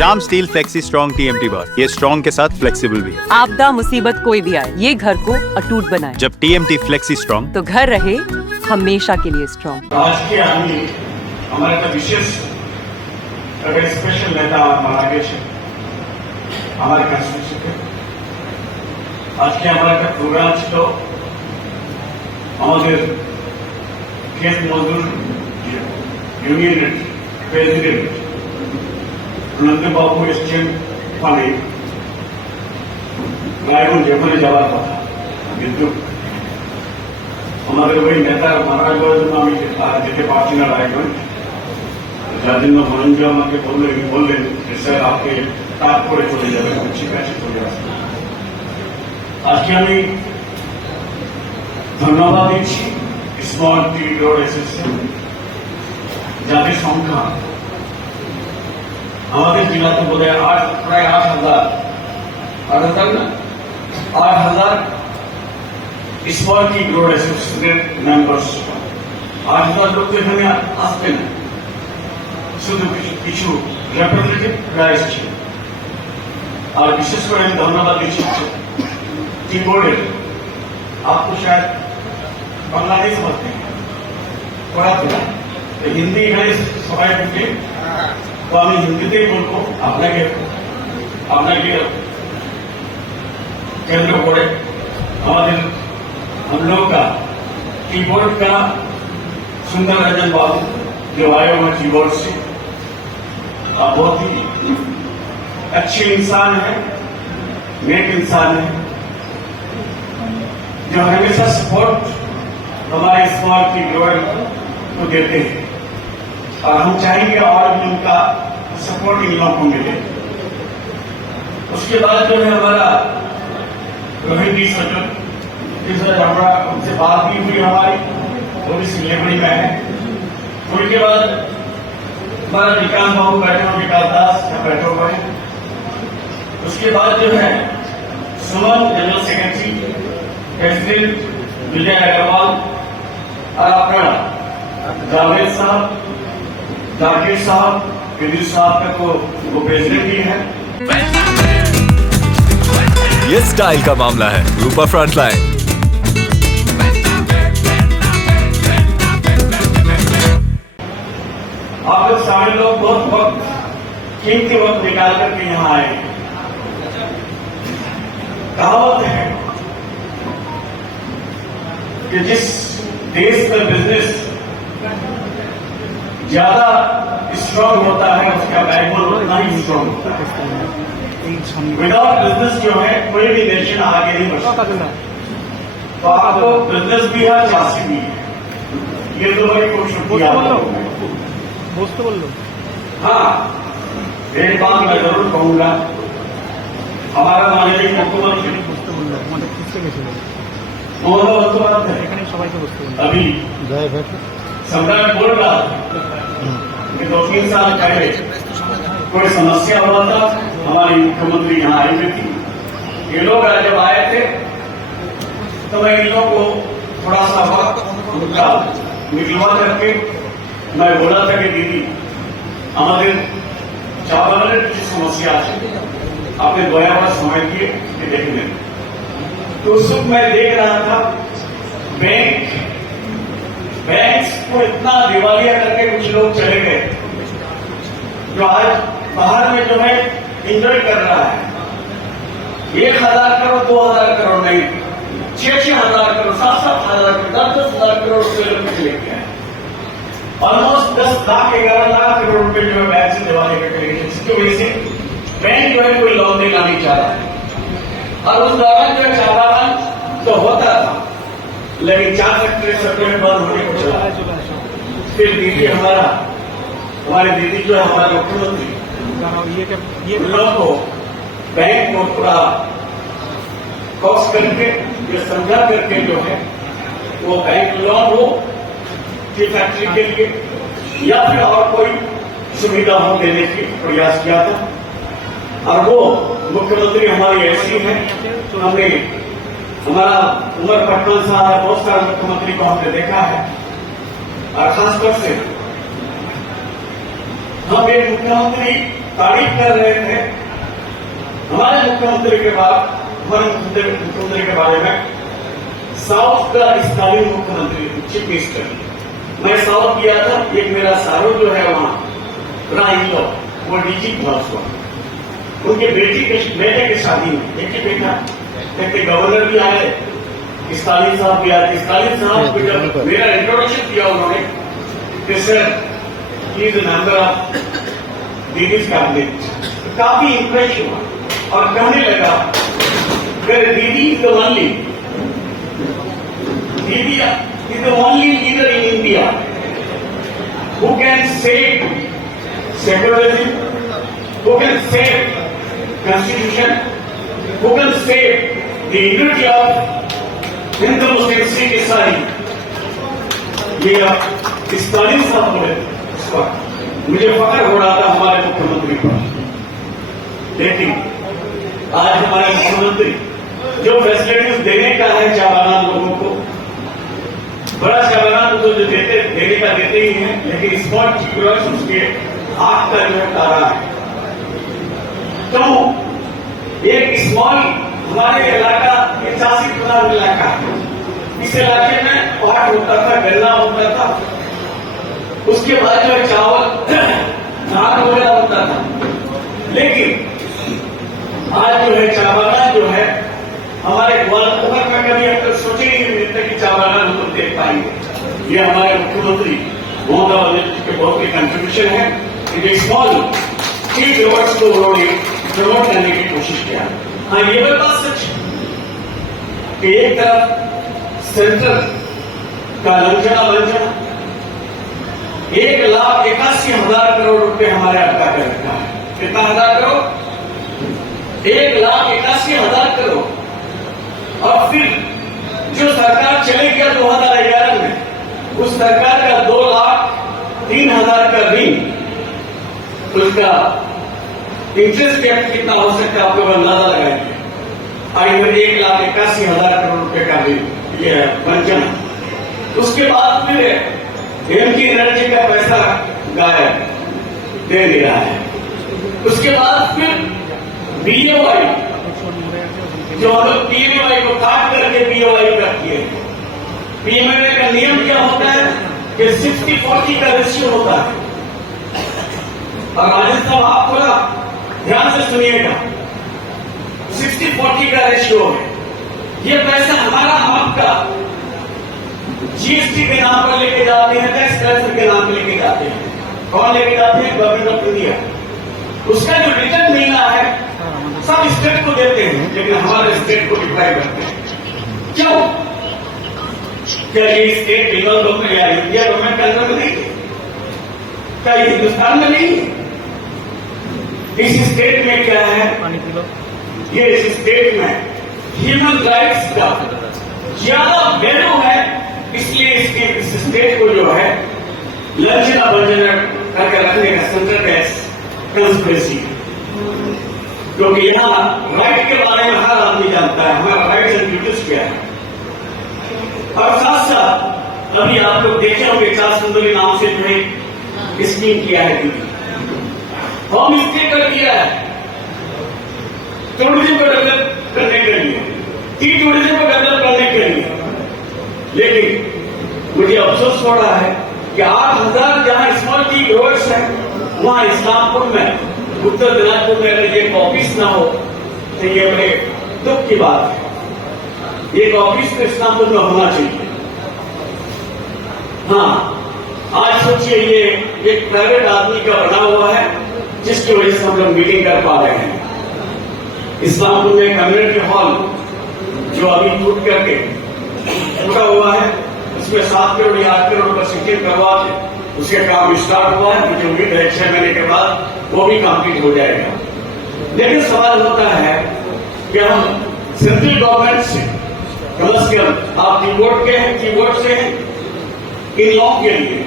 Shyam steel flexi strong TMT बार, ये strong के साथ फ्लेक्सिबल भी है। आपदा मुसीबत कोई भी आए, ये घर को अटूट बनाए। जब TMT फ्लेक्सी स्ट्रॉन्ग, तो घर रहे हमेशा के लिए स्ट्रॉन्ग। आज के आम्ही અમારા વિશેષ સ્પેશિયલ નેતા મારા છે અમારી કન્સ્ટિટ્યુશન आज के हमारा একটা প্রোগ্রাম ছিল আমাদের ক্ষেত মজদুর ইউনিয়নের প্রেসিডেন্ট নন্দবাবু এসছেন ওখানে রায়গঞ্জ ওখানে যাওয়ার কথা, কিন্তু আমাদের ওই নেতা মারা যাওয়ার জন্য আমি যেতে পারছি না রায়গঞ্জ, যার জন্য মনঞ্জু আমাকে বললেন স্যার আপনি তারপরে চলে যাবেন। ঠিক আছে, চলে আসবেন। আজকে আমি ধন্যবাদ দিচ্ছি স্মল টি রোড অ্যাসোসিয়েশন, যাদের সংখ্যা আমাদের জেলাতে বোধ হয় প্রায় 8,000 না 8,000 স্মল টি রোড অ্যাসোসিয়েশনের মেম্বার্স। 8,000 লোক তো এখানে আসবে না, শুধু কিছু রিপ্রেজেন্টেটিভরা এসেছে। আর বিশেষ করে আমি ধন্যবাদ দিচ্ছি कीबोर्ड। आपको शायद बांग्ला नहीं समझते हैं, थोड़ा थोड़ा हिंदी এখানে সবাই বুঝে, তো আমি হিন্দিতেই বলবো আপনাকে কেন্দ্র করে আমাদের हम लोग का कीबोर्ड का सुंदर रंजन बाबू जो आए हुए कीबोर्ड से, बहुत ही अच्छे इंसान है, नेक इंसान है, जो हमेशा सपोर्ट हमारे स्मॉल की ग्रोथ को देते हैं, और हम चाहेंगे और भी उनका सपोर्ट इन लोगों को मिले। उसके बाद जो है हमारा रोहित जी सजन, हमारा उनसे बात भी हुई हमारी, वो भी सिलेबड़ी में है। उनके बाद हमारा विकास बाबू बैठे हुए, विकास दास बैठे हुए हैं। उसके बाद जो है सुमन जनरल सेक्रेटरी, प्रेसिडेंट विजय अग्रवाल, और अपना जावेद साहब, जाकिर साहब, विद्युत साहब तक वो प्रेसिडेंट भी है। ये स्टाइल का मामला है। रूपा फ्रंटलाइन। आप लोग सारे लोग बहुत वक्त कीमती वक्त निकाल करके यहाँ आए। कहावत है कि जिस देश का बिजनेस ज्यादा स्ट्रांग होता है उसका बैकबोन उतना ही स्ट्रांग होता है। विदाउट बिजनेस जो है कोई भी नेशन आगे नहीं बढ़ सकता। तो आपको बिजनेस भी है, सियासी भी है, ये तो बड़ी खूबसूरती आप लोगों में। हाँ, एक बात मैं जरूर कहूंगा, हमारा माननीय मुख्यमंत्री अभी सम्राट बोल रहा था कि 2-3 साल पहले कोई समस्या हुआ था, हमारी मुख्यमंत्री यहाँ आई हुई थी। ये लोग जब आए थे तो मैं इन लोगों को थोड़ा सा वक्त उनका निकलवा करके मैं बोला था कि दीदी हमारे चावल की समस्या है, आपने दया बार समय दिए कि देखने। तो उस वक्त मैं देख रहा था बैंक्स को इतना दिवालिया करके कुछ लोग चले गए, जो आज बाहर में जो है एंजॉय कर रहा है। 1,000 करोड़ 2,000 करोड़ नहीं, 6,000 करोड़ 7,000 करोड़ 10,000 करोड़ रुपए लेके आए। ऑलमोस्ट 10 लाख 11 लाख करोड़ रुपए जो है बैंक से दिवालिया करके लेके, जिसकी वजह से बैंक जो है कोई लोन देना नहीं चाह रहा है। और उस दौरान जो चालान तो होता था, लेकिन 4 फैक्ट्री सर्टिफिकेट बंद होने को चला। फिर दीदी हमारी दीदी जो है हमारे मुख्यमंत्री लोगों को बैंक को पूरा कॉस्ट करके या समझा करके जो है वो बैंक लोन हो कि फैक्ट्री के लिए या फिर और कोई सुविधा हो देने की प्रयास किया था। और वो मुख्यमंत्री हमारी ऐसी है, हमने हमारा उमर पटना साहब बहुत सारे मुख्यमंत्री को हमने देखा है, और खासतौर से हम एक मुख्यमंत्री तारीफ कर रहे थे हमारे मुख्यमंत्री के बाद, हमारे मुख्यमंत्री के बारे में, साउथ का तत्कालीन मुख्यमंत्री चीफ मिनिस्टर। मैं साउथ गया था, एक मेरा सारो जो है वहां राइलो, वो डीजी था उस वक्त। उनके बेटे की शादी में एक ही बेटा, एक गवर्नर भी आए, स्टालिन साहब भी आए। स्टालिन साहब को जब मेरा इंट्रोडक्शन किया उन्होंने कि sir he is member of didis cabinet, काफी इंप्रेस हुआ और कहने लगा दीदी is the only leader in India who can save secularism, who can save constitution, who can save the unity of Hindu Muslim Sikh Isai। ये Stalin साहब बोले इस वक्त, मुझे फख्र हो रहा था हमारे मुख्यमंत्री पर। लेकिन आज हमारे मुख्यमंत्री जो फैसिलिटीज देने का है चाबाना लोगों को, बड़ा चाबाना तो जो देने का देते ही हैं, लेकिन स्मॉल चिकवर्स उसके आग का जो है तारा है। तो एक स्मॉल हमारे इलाका 85 इलाका है, इस इलाके में पाट होता था, गन्ना होता था, उसके बाद जो चावल धान वगैरह होता था। लेकिन आज जो है चावल जो है हमारे ग्वालियर में कभी अब तक सोचे ही नहीं मिलते कि चावल हम लोग देख पाएंगे। ये हमारे मुख्यमंत्री ममता बनर्जी के बहुत ही कंट्रीब्यूशन है। ये स्मॉल टी ग्रोवर्स को उन्होंने प्रमोट करने की कोशिश किया। हाँ, ये भी बात सच कि एक तरफ सेंट्रल का लंचना 1,81,000 करोड़ रुपए हमारे अटका कर रखा है। कितना हजार करोड़? 1,81,000 करोड़। और फिर जो सरकार चले गया 2011 में, उस सरकार का 2,03,000 का ऋण, उसका इंटरेस्ट रेट कितना हो सकता है आपको अंदाजा लगाएंगे। आई 1,81,000 करोड़ रुपए का ऋण, ये वंचन। उसके बाद फिर एमकी एनर्जी का पैसा गायब, दे नहीं रहा है। उसके बाद फिर बीओआई, जो हम लोग पीएमआई को काट करके बीओआई करती है। पीएमआई का नियम क्या होता है कि 60-40 का रेशियो होता है। और राजेश साहब आप थोड़ा ध्यान से सुनिएगा, 60-40 का रेशियो है। ये पैसा हमारा आपका जीएसटी के नाम पर लेके जाते हैं, टैक्स कलेक्शन के नाम पर लेके जाते हैं। कौन लेके जाते हैं? Government of India. उसका जो रिटर्न मिलना है सब स्टेट को देते हैं, लेकिन हमारे स्टेट को डिप्लाई करते हैं। क्यों? क्या ये स्टेट लिबरल गवर्नमेंट या इंडिया गवर्नमेंट के अंदर में नहीं है? क्या ये हिंदुस्तान में नहीं है? इस स्टेट में क्या है? ये इस स्टेट में ह्यूमन राइट्स का ज्यादा वैल्यू है, इसलिए इस स्टेट को जो है लंचना बंचना करके रखने का सेंट्रल टैक्स कंस्पिरेसी है। क्योंकि यहाँ राइट के बारे में हर आदमी जानता है, हमारा राइट्स एंड ड्यूटीज क्या है। और साथ साथ अभी आप लोग देखे होंगे चार सुंदरी नाम से जो है स्कीम किया है दीदी, होम स्टे कर दिया है टूरिज्म को डेवलप करने के लिए, टी टूरिज्म को डेवलप करने के लिए। लेकिन मुझे अफसोस हो रहा है कि 8,000 जहां स्मॉल टी ग्रोवर्स है, वहां इस्लामपुर में, उत्तर दिनाजपुर में अगर ये ऑफिस ना हो तो ये बड़े दुख की बात है। एक ऑफिस तो इस्लामपुर में होना चाहिए। हाँ, आज सोचिए ये एक प्राइवेट आदमी का बना हुआ है, जिसकी वजह से हम लोग मीटिंग कर पा रहे हैं। इस्लामपुर में कम्युनिटी हॉल जो अभी टूट करके टूटा हुआ है, उसमें 7 करोड़ या 8 करोड़ का सिटिंग करवा के उसके काम स्टार्ट हुआ है। मुझे उम्मीद है 6 महीने के बाद वो भी कंप्लीट हो जाएगा। लेकिन सवाल होता है कि हम सेंट्रल गवर्नमेंट से कम से कम आप कीबोर्ड से इन लॉ के लिए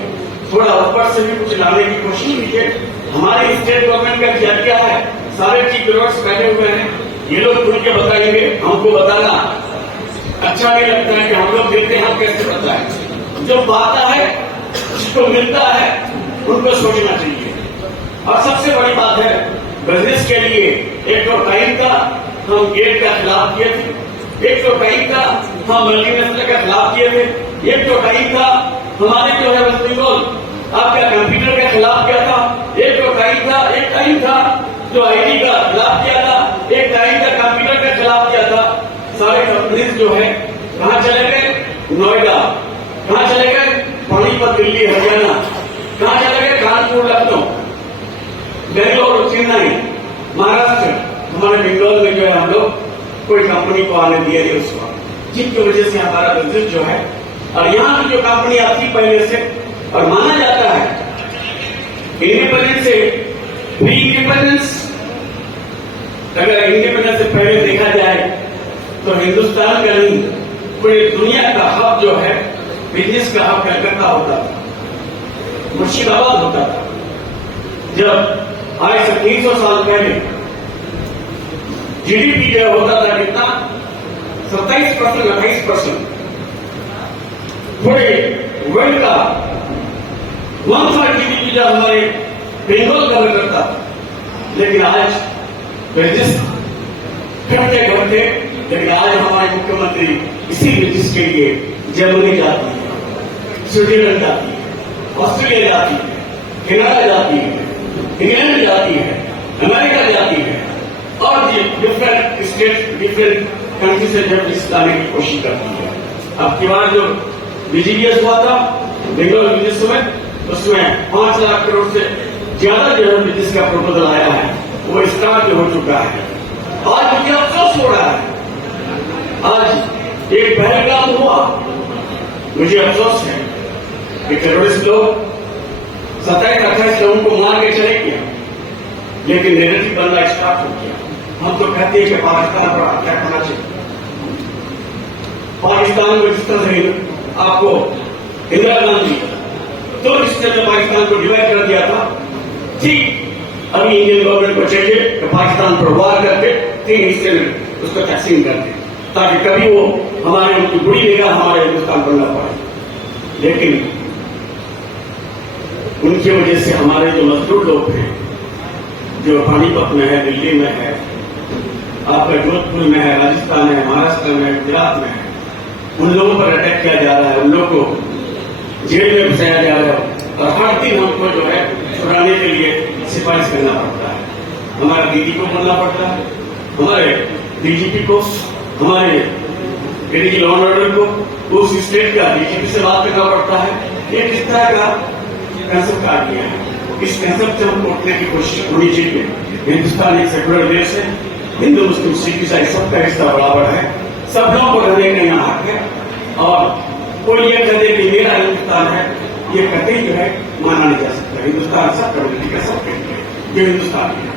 थोड़ा ऊपर से भी कुछ लाने की कोशिश कीजिए। हमारी स्टेट गवर्नमेंट का क्या क्या है, सारे टी ग्रोवर्स बैठे हुए हैं, ये लोग खुल के बताएंगे। हमको बताना अच्छा नहीं लगता है कि हम लोग देते हैं, हम कैसे बताएं। जो पाता है, जिसको मिलता है, उनको सोचना चाहिए। और सबसे बड़ी बात है बिजनेस के लिए एक तो टाइम का हम गेट का खिलाफ किए थे, एक तो टाइम का हम मल्टीनेशनल का खिलाफ किए थे, एक तो टाइम था हमारे जो है वेस्ट बंगाल आपका कंप्यूटर के खिलाफ किया था, एक तो टाइम था जो आईटी का खिलाफ किया था, एक टाइम का कंप्यूटर का खिलाफ किया था। सारे कंपनीज जो है कहाँ चले गए? नोएडा। कहाँ चले गए? पानीपत, दिल्ली, हरियाणा। कहाँ चले गए? कानपुर, लखनऊ, बेंगलोर, चेन्नई, महाराष्ट्र। हमारे बंगाल में जो है हम लोग कोई कंपनी को आने दिया नहीं उस वक्त, जिनकी वजह से हमारा बिजनेस जो है, और यहाँ की जो कंपनी आती पहले से, और माना जाता है इंडिपेंडेंस से प्री इंडिपेंडेंस, अगर इंडिपेंडेंस से पहले देखा जाए तो हिंदुस्तान का नहीं पूरी दुनिया का हब जो है, बिजनेस का हब कलकत्ता होता था, मुर्शिदाबाद होता था। जब आज से 300 साल पहले जीडीपी जो होता था कितना? 27%, 28%। पूरे वर्ल्ड का 1/3 जीडीपी जब हमारे बंगाल कवर करता था, लेकिन आज बिजनेस घटते घटते, लेकिन आज हमारे मुख्यमंत्री इसी बिजनेस के लिए जर्मनी जाती है, स्विट्जरलैंड जाती है, ऑस्ट्रेलिया जाती है, कनाडा जाती है, इंग्लैंड जाती है, अमेरिका जाती है, और डिफरेंट स्टेट, डिफरेंट कंट्री से जब बिजनेस लाने की कोशिश करती है। अब की बार जो बीजीबीएस हुआ था बेंगलोर बिजनेस में, उसमें 5 लाख करोड़ से ज्यादा जो है बिजनेस का प्रपोजल आया है, वो स्टार्ट हो चुका है। आज मुझे अफसोस हो रहा है, आज एक पहलगाम हुआ, मुझे अफसोस है कि टेररिस्ट लोग 27-28 लोगों को मार के चले गए, लेकिन नेगेटिव बनना स्टार्ट हो गया। हम तो कहते हैं कि पाकिस्तान पर अटैक होना चाहिए। पाकिस्तान को जिस तरह से आपको इंदिरा गांधी तो जिस तरह पाकिस्तान को डिवाइड कर दिया था, ठीक अभी इंडियन गवर्नमेंट को चाहिए कि पाकिस्तान पर वार करके 3 हिस्से में उसको तकसीम कर दे, ताकि कभी वो हमारे उनकी बुरी निगाह हमारे हिंदुस्तान पर न पड़े। लेकिन उनकी वजह से हमारे जो मजदूर लोग हैं, जो पानीपत में है, दिल्ली में है, आपका जोधपुर में है, राजस्थान है, महाराष्ट्र में है, गुजरात में है, उन लोगों पर अटैक किया जा रहा है, उन लोगों को जेल में फंसाया जा रहा है, और हर दिन हमको जो है छुड़ाने के लिए सिफारिश करना पड़ता है। हमारे दीदी को बोलना पड़ता है, हमारे डीजीपी को, हमारे एडीजी लॉ एंड ऑर्डर को, उस स्टेट का डीजीपी से बात करना पड़ता है। एक इस तरह का कंसेप्ट आ गया है। इस कंसेप्ट से हमको उठने की कोशिश होनी चाहिए। हिंदुस्तान एक सेकुलर देश है, हिंदू मुस्लिम सिख ईसाई सबका हिस्सा बराबर है, सब लोगों को रहने का यहाँ हक है, और कोई ये कहते कि मेरा हिंदुस्तान है, ये कहते जो है माना नहीं जा सकता। हिंदुस्तान सब कम्युनिटी का सब है, ये हिंदुस्तान है।